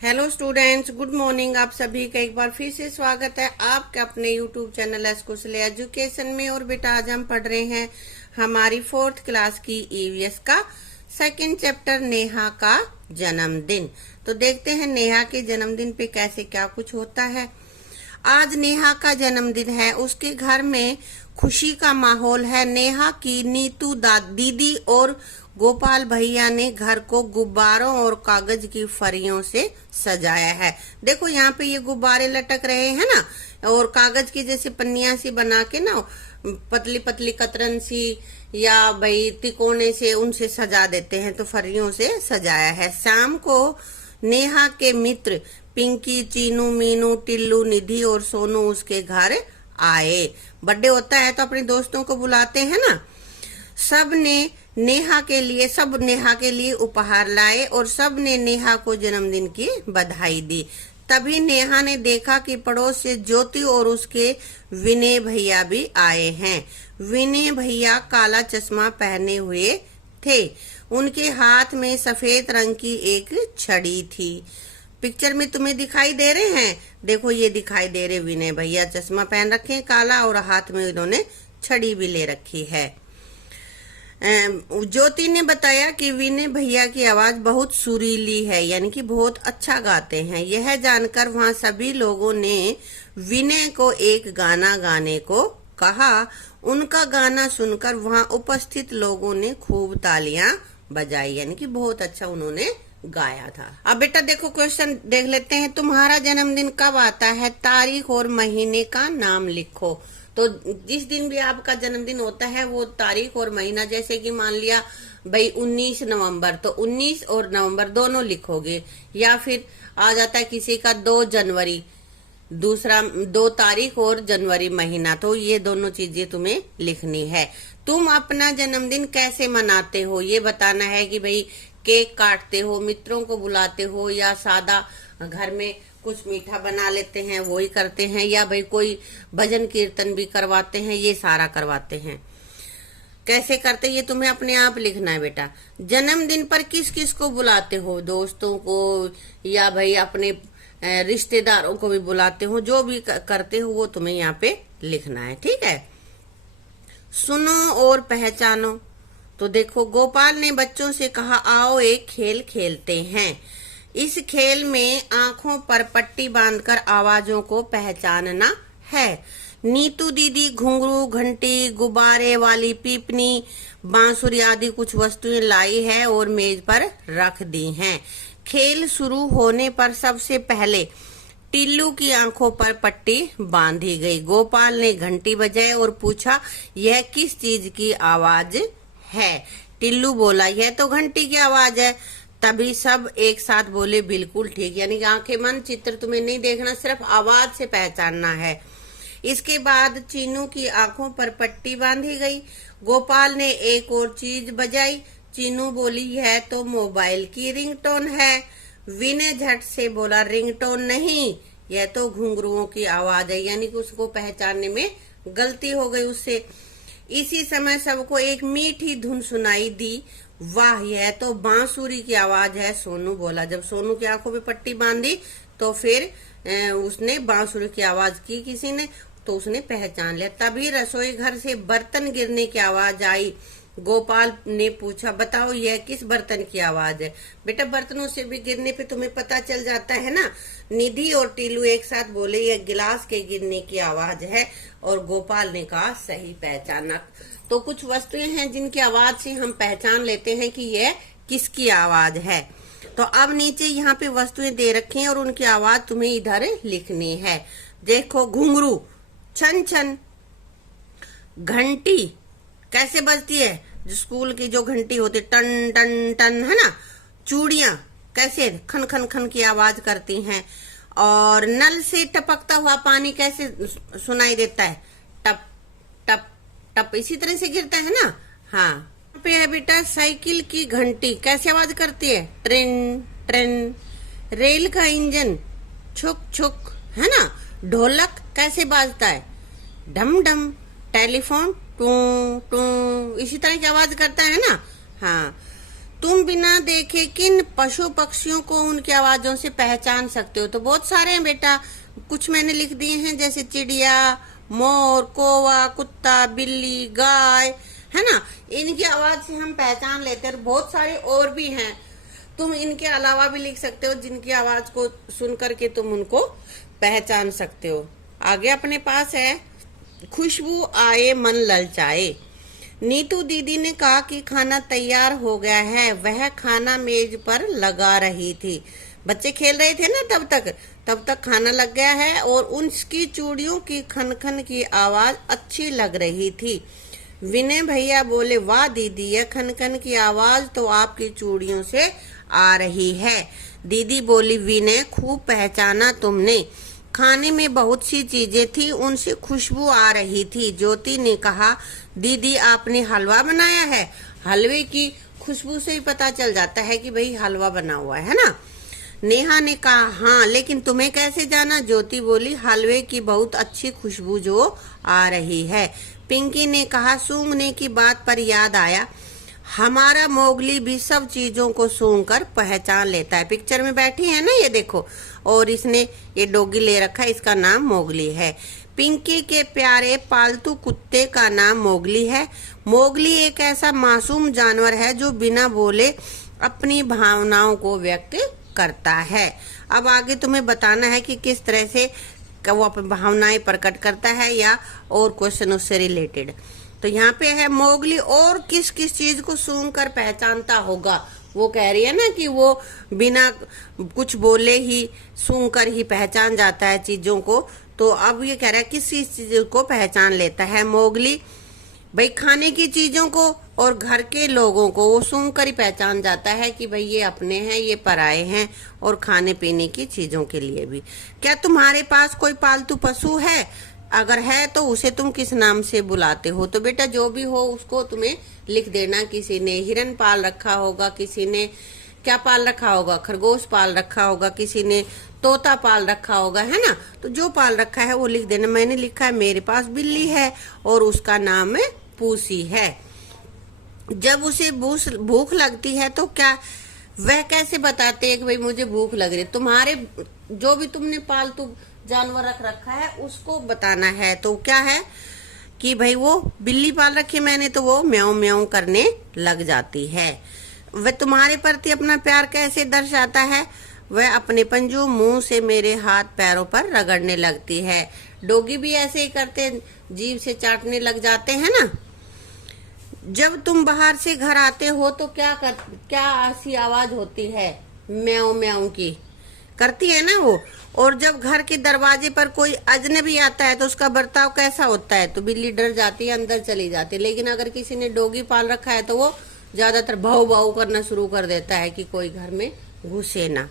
Hello students, good morning. आप सभी का एक बार फिर से स्वागत है आपके अपने यूट्यूब चैनल एस्कुशल एजुकेशन में। और बेटा आज हम पढ़ रहे हैं हमारी 4th क्लास की ईवीएस का सेकंड चैप्टर नेहा का जन्मदिन। तो देखते हैं नेहा के जन्मदिन पे कैसे क्या कुछ होता है। आज नेहा का जन्मदिन है, उसके घर में खुशी का माहौल है। नेहा की नीतू दीदी और गोपाल भैया ने घर को गुब्बारों और कागज की फरियों से सजाया है। देखो यहाँ पे ये गुब्बारे लटक रहे हैं ना, और कागज की जैसे पन्नियां सी बना के ना पतली पतली कतरन सी या भाई तिकोने से उनसे सजा देते हैं, तो फरियों से सजाया है। शाम को नेहा के मित्र पिंकी, चीनू, मीनू, टिल्लू, निधि और सोनू उसके घर आए। बर्थडे होता है तो अपने दोस्तों को बुलाते हैं ना। सब नेहा के लिए उपहार लाए और सब ने नेहा को जन्मदिन की बधाई दी। तभी नेहा ने देखा कि पड़ोस से ज्योति और उसके विनय भैया भी आए हैं। विनय भैया काला चश्मा पहने हुए थे। उनके हाथ में सफेद रंग की एक छड़ी थी। पिक्चर में तुम्हें दिखाई दे रहे हैं, देखो ये दिखाई दे रहे विनय भैया, चश्मा पहन रखे हैं काला और हाथ में इन्होंने छड़ी भी ले रखी है। ज्योति ने बताया कि विनय भैया की आवाज बहुत सुरीली है, यानी कि बहुत अच्छा गाते हैं। यह जानकर वहां सभी लोगों ने विनय को एक गाना गाने को कहा। उनका गाना सुनकर वहां उपस्थित लोगों ने खूब तालियां बजाई, यानी कि बहुत अच्छा उन्होंने गाया था। अब बेटा देखो क्वेश्चन देख लेते हैं। तुम्हारा जन्मदिन कब आता है? तारीख और महीने का नाम लिखो। तो जिस दिन भी आपका जन्मदिन होता है वो तारीख और महीना, जैसे कि मान लिया भाई 19 नवंबर, तो 19 और नवंबर दोनों लिखोगे। या फिर आ जाता है किसी का 2 जनवरी, दूसरा 2 तारीख और जनवरी महीना, तो ये दोनों चीजें तुम्हें लिखनी है। तुम अपना जन्मदिन कैसे मनाते हो ये बताना है कि भाई केक काटते हो, मित्रों को बुलाते हो, या सादा घर में कुछ मीठा बना लेते हैं वो ही करते हैं, या भाई कोई भजन कीर्तन भी करवाते हैं, ये सारा करवाते हैं। कैसे करते ये तुम्हें अपने आप लिखना है बेटा। जन्मदिन पर किस किस को बुलाते हो? दोस्तों को या भाई अपने रिश्तेदारों को भी बुलाते हो। जो भी करते हो वो तुम्हें यहाँ पे लिखना है, ठीक है। सुनो और पहचानो। तो देखो गोपाल ने बच्चों से कहा, आओ एक खेल खेलते हैं। इस खेल में आंखों पर पट्टी बांधकर आवाजों को पहचानना है। नीतू दीदी घुंघरू, घंटी, गुब्बारे वाली पीपनी, बांसुरी आदि कुछ वस्तुएं लाई है और मेज पर रख दी हैं। खेल शुरू होने पर सबसे पहले टिल्लू की आंखों पर पट्टी बांधी गई। गोपाल ने घंटी बजाई और पूछा, यह किस चीज की आवाज है? टिल्लू बोला, यह तो घंटी की आवाज है। तभी सब एक साथ बोले, बिल्कुल ठीक। यानी कि आंखें मन चित्र तुम्हें नहीं देखना, सिर्फ आवाज से पहचानना है। इसके बाद चीनू की आंखों पर पट्टी बांधी गई। गोपाल ने एक और चीज बजाई। चीनू बोली, यह तो मोबाइल की रिंगटोन है। विनय झट से बोला, रिंगटोन नहीं, यह तो घुंघरुओं की आवाज है। यानी कि उसको पहचानने में गलती हो गई उससे। इसी समय सबको एक मीठी धुन सुनाई दी। वाह, यह तो बांसुरी की आवाज है, सोनू बोला। जब सोनू की आंखों पे पट्टी बांधी तो फिर उसने बांसुरी की आवाज की किसी ने, तो उसने पहचान लिया। तभी रसोई घर से बर्तन गिरने की आवाज आई। गोपाल ने पूछा, बताओ यह किस बर्तन की आवाज है? बेटा बर्तनों से भी गिरने पे तुम्हें पता चल जाता है ना। निधि और टीलू एक साथ बोले, यह गिलास के गिरने की आवाज है, और गोपाल ने कहा, सही पहचाना। तो कुछ वस्तुएं हैं जिनकी आवाज से हम पहचान लेते हैं कि यह किसकी आवाज है। तो अब नीचे यहाँ पे वस्तुएं दे रखी हैं और उनकी आवाज तुम्हें इधर लिखनी है। देखो घुंघरू, छन छन। घंटी कैसे बजती है? जो स्कूल की जो घंटी होती, टन टन टन, है ना। चूड़ियां कैसे खन खन खन की आवाज करती हैं। और नल से टपकता हुआ पानी कैसे सुनाई देता है? टप टप टप, इसी तरह से गिरता है ना। हाँ, यहाँ पे है बेटा साइकिल की घंटी, कैसे आवाज करती है? Train train. रेल का इंजन, छुक छुक, है ना। ढोलक कैसे बाजता है? डम डम। टेलीफोन टू टू, इसी तरह की आवाज करता है ना। हाँ, तुम बिना देखे किन पशु पक्षियों को उनकी आवाजों से पहचान सकते हो? तो बहुत सारे हैं बेटा, कुछ मैंने लिख दिए हैं, जैसे चिड़िया, मोर, कौवा, कुत्ता, बिल्ली, गाय, है ना। इनकी आवाज से हम पहचान लेते हैं। बहुत सारे और भी हैं, तुम इनके अलावा भी लिख सकते हो जिनकी आवाज को सुन करके तुम उनको पहचान सकते हो। आगे अपने पास है, खुशबू आए मन ललचाए। नीतू दीदी ने कहा कि खाना तैयार हो गया है। वह खाना मेज पर लगा रही थी। बच्चे खेल रहे थे ना तब तक खाना लग गया है और उसकी चूड़ियों की खनखन की आवाज अच्छी लग रही थी। विनय भैया बोले, वाह दीदी, यह खनखन की आवाज तो आपकी चूड़ियों से आ रही है। दीदी बोली, विनय, खूब पहचाना तुमने। खाने में बहुत सी चीजें थी, उनसे खुशबू आ रही थी। ज्योति ने कहा, दीदी आपने हलवा बनाया है। हलवे की खुशबू से ही पता चल जाता है कि भाई हलवा बना हुआ है ना। नेहा ने कहा, हाँ, लेकिन तुम्हें कैसे जाना? ज्योति बोली, हलवे की बहुत अच्छी खुशबू जो आ रही है। पिंकी ने कहा, सूंघने की बात पर याद आया, हमारा मोगली भी सब चीजों को सूंघकर पहचान लेता है। पिक्चर में बैठी है ना, ये देखो, और इसने ये डॉगी ले रखा है, इसका नाम मोगली है। पिंकी के प्यारे पालतू कुत्ते का नाम मोगली है। मोगली एक ऐसा मासूम जानवर है जो बिना बोले अपनी भावनाओं को व्यक्त करता है। अब आगे तुम्हें बताना है कि किस तरह से वो अपनी भावनाएं प्रकट करता है या और क्वेश्चन उससे रिलेटेड। तो यहाँ पे है, मोगली और किस किस चीज को सूंघ कर पहचानता होगा? वो कह रही है ना कि वो बिना कुछ बोले ही सूंघ कर ही पहचान जाता है चीजों को। तो अब ये कह रहा है किस चीज को पहचान लेता है मोगली? भाई खाने की चीजों को और घर के लोगों को वो सूंघ कर ही पहचान जाता है कि भाई ये अपने हैं, ये पराए हैं। और खाने पीने की चीजों के लिए भी। क्या तुम्हारे पास कोई पालतू पशु है? अगर है तो उसे तुम किस नाम से बुलाते हो? तो बेटा जो भी हो उसको तुम्हें लिख देना। किसी ने हिरन पाल रखा होगा, किसी ने क्या पाल रखा होगा, खरगोश पाल रखा होगा, किसी ने तोता पाल रखा होगा, है ना। तो जो पाल रखा है वो लिख देना। मैंने लिखा है, मेरे पास बिल्ली है और उसका नाम है पूसी है। जब उसे भूख लगती है तो क्या वह कैसे बताते हैं कि भाई मुझे भूख लग रही है? तुम्हारे जो भी तुमने पालतू जानवर रख रखा है उसको बताना है। तो क्या है कि भाई वो बिल्ली पाल रखी है मैंने, तो वो म्याऊं म्याऊं करने लग जाती है। वह तुम्हारे प्रति अपना प्यार कैसे दर्शाता है? वह अपने पंजों मुंह से मेरे हाथ पैरों पर रगड़ने लगती है। डॉगी भी ऐसे ही करते, जीभ से चाटने लग जाते हैं ना। जब तुम बाहर से घर आते हो तो क्या ऐसी आवाज होती है? म्याऊं म्याऊं की करती है ना वो। और जब घर के दरवाजे पर कोई अजनबी आता है तो उसका बर्ताव कैसा होता है? तो बिल्ली डर जाती है, अंदर चली जाती है। लेकिन अगर किसी ने डॉगी पाल रखा है तो वो ज्यादातर भाव भाव करना शुरू कर देता है कि कोई घर में घुसे ना।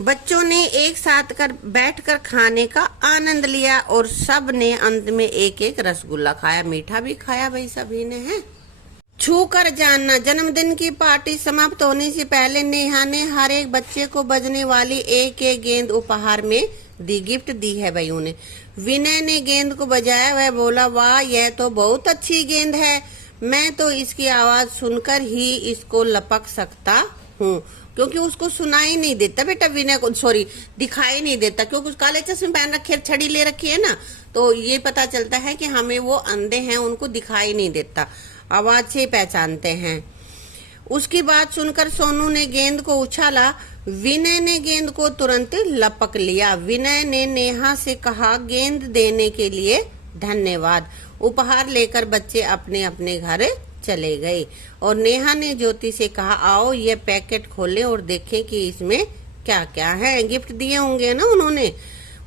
बच्चों ने एक साथ बैठकर खाने का आनंद लिया और सब ने अंत में एक एक रसगुल्ला खाया। मीठा भी खाया भाई सभी ने, है। छू कर जानना। जन्मदिन की पार्टी समाप्त होने से पहले नेहा ने हर एक बच्चे को बजने वाली एक एक गेंद उपहार में दी, गिफ्ट दी है भाई उन्हें। विनय ने गेंद को बजाया, वह बोला, वाह यह तो बहुत अच्छी गेंद है, मैं तो इसकी आवाज सुनकर ही इसको लपक सकता हूँ। क्योंकि उसको सुनाई नहीं देता बेटा, विनय को, सॉरी, दिखाई नहीं देता, क्योंकि उसका काले चश्मे पहन रखे, छड़ी ले रखी है ना। तो ये पता चलता है कि हमें वो अंधे हैं, उनको दिखाई नहीं देता, आवाज से पहचानते हैं। उसकी बात सुनकर सोनू ने गेंद को उछाला। विनय ने गेंद को तुरंत लपक लिया। विनय ने नेहा से कहा, गेंद देने के लिए धन्यवाद। उपहार लेकर बच्चे अपने अपने घर चले गए और नेहा ने ज्योति से कहा, आओ ये पैकेट खोलें और देखें कि इसमें क्या क्या है। गिफ्ट दिए होंगे ना उन्होंने,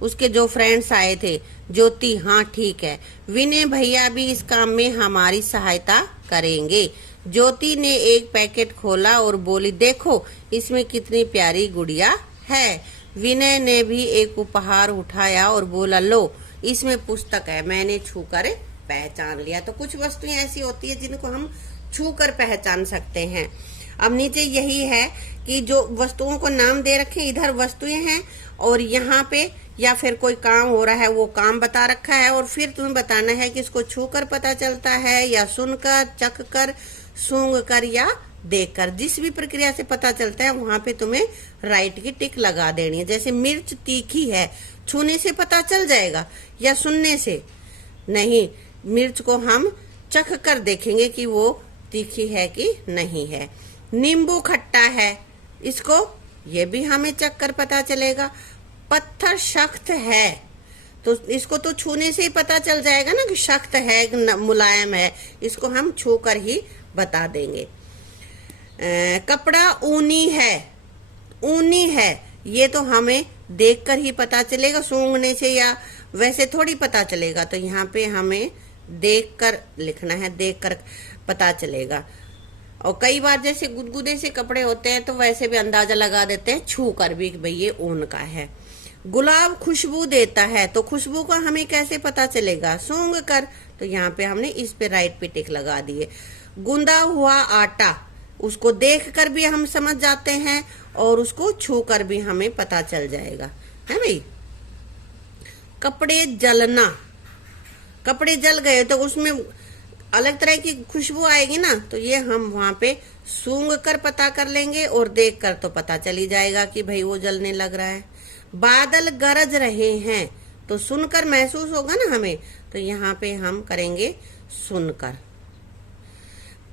उसके जो फ्रेंड्स आए थे। ज्योति, हाँ ठीक है, विनय भैया भी इस काम में हमारी सहायता करेंगे। ज्योति ने एक पैकेट खोला और बोली, देखो इसमें कितनी प्यारी गुड़िया है। विनय ने भी एक उपहार उठाया और बोला, लो इसमें पुस्तक है, मैंने छूकर पहचान लिया। तो कुछ वस्तुएं ऐसी होती है जिनको हम छू कर पहचान सकते हैं। अब नीचे यही है कि जो वस्तुओं को नाम दे रखे, इधर वस्तुएं हैं और यहाँ पे या फिर कोई काम हो रहा है वो काम बता रखा है और फिर तुम्हें बताना है कि इसको छू कर पता चलता है या सुनकर, चख कर, सूंघ कर या देखकर, जिस भी प्रक्रिया से पता चलता है वहां पे तुम्हें राइट की टिक लगा देनी है। जैसे मिर्च तीखी है, छूने से पता चल जाएगा या सुनने से? नहीं, मिर्च को हम चख कर देखेंगे कि वो तीखी है कि नहीं है। नींबू खट्टा है, इसको ये भी हमें चख कर पता चलेगा। पत्थर सख्त है, तो इसको तो छूने से ही पता चल जाएगा ना कि सख्त है, मुलायम है, इसको हम छू कर ही बता देंगे। कपड़ा ऊनी है, ये तो हमें देखकर ही पता चलेगा, सूंघने से या वैसे थोड़ी पता चलेगा। तो यहाँ पे हमें देखकर लिखना है, देखकर पता चलेगा। और कई बार जैसे गुदगुदे से कपड़े होते हैं तो वैसे भी अंदाजा लगा देते हैं छू कर भी कि भाई ये ऊन का है। गुलाब खुशबू देता है, तो खुशबू का हमें कैसे पता चलेगा? सूंघ कर। तो यहाँ पे हमने इस पे राइट पे टिक लगा दिए। गूंदा हुआ आटा, उसको देख कर भी हम समझ जाते हैं और उसको छू कर भी हमें पता चल जाएगा, है भाई। कपड़े जलना, कपड़े जल गए तो उसमें अलग तरह की खुशबू आएगी ना, तो ये हम वहां पे सूंघ कर पता कर लेंगे और देख कर तो पता चली जाएगा कि भाई वो जलने लग रहा है। बादल गरज रहे हैं, तो सुनकर महसूस होगा ना हमें, तो यहाँ पे हम करेंगे सुनकर।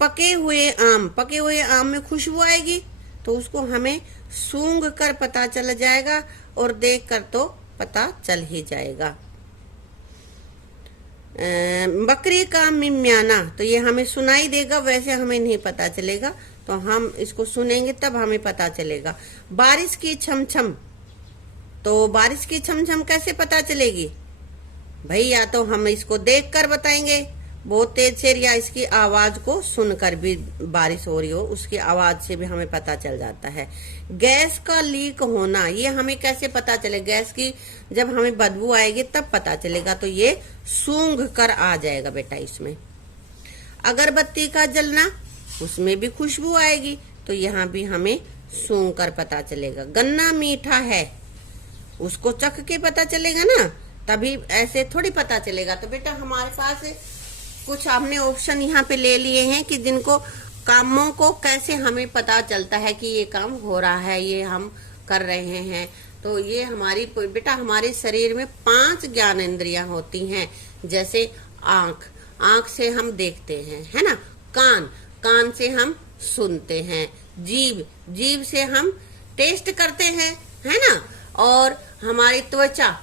पके हुए आम में खुशबू आएगी, तो उसको हमें सूंघ कर पता चल जाएगा और देख कर तो पता चल ही जाएगा। बकरी का मिम्याना, तो ये हमें सुनाई देगा, वैसे हमें नहीं पता चलेगा, तो हम इसको सुनेंगे तब हमें पता चलेगा। बारिश की छमछम, तो बारिश की छमछम कैसे पता चलेगी भाई? या तो हम इसको देख कर बताएंगे बहुत तेज से, या इसकी आवाज को सुनकर भी, बारिश हो रही हो उसकी आवाज से भी हमें पता चल जाता है। गैस का लीक होना, ये हमें कैसे पता चले? गैस की जब हमें बदबू आएगी तब पता चलेगा, तो ये सूंघ कर आ जाएगा बेटा इसमें। अगरबत्ती का जलना, उसमें भी खुशबू आएगी, तो यहाँ भी हमें सूंघ कर पता चलेगा। गन्ना मीठा है, उसको चख के पता चलेगा ना, तभी ऐसे थोड़ी पता चलेगा। तो बेटा हमारे पास कुछ हमने ऑप्शन यहाँ पे ले लिए हैं कि जिनको कामों को कैसे हमें पता चलता है कि ये काम हो रहा है, ये हम कर रहे हैं। तो ये हमारी बेटा, हमारे शरीर में 5 ज्ञानेंद्रियां होती हैं। जैसे आंख से हम देखते हैं, है ना। कान से हम सुनते हैं। जीभ से हम टेस्ट करते हैं, है ना। और हमारी त्वचा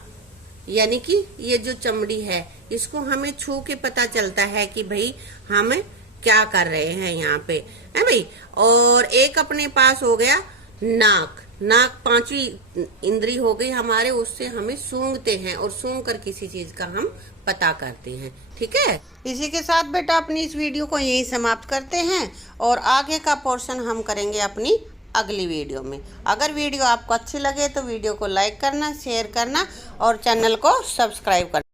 यानी कि ये जो चमड़ी है, इसको हमें छू के पता चलता है कि भाई हम क्या कर रहे हैं यहाँ पे, है भाई। और एक अपने पास हो गया नाक 5वीं इंद्री हो गई हमारे, उससे हमें सूंघते हैं और सूंघ कर किसी चीज का हम पता करते हैं। ठीक है, इसी के साथ बेटा अपनी इस वीडियो को यही समाप्त करते हैं और आगे का पोर्शन हम करेंगे अपनी अगली वीडियो में। अगर वीडियो आपको अच्छी लगे तो वीडियो को लाइक करना, शेयर करना और चैनल को सब्सक्राइब करना।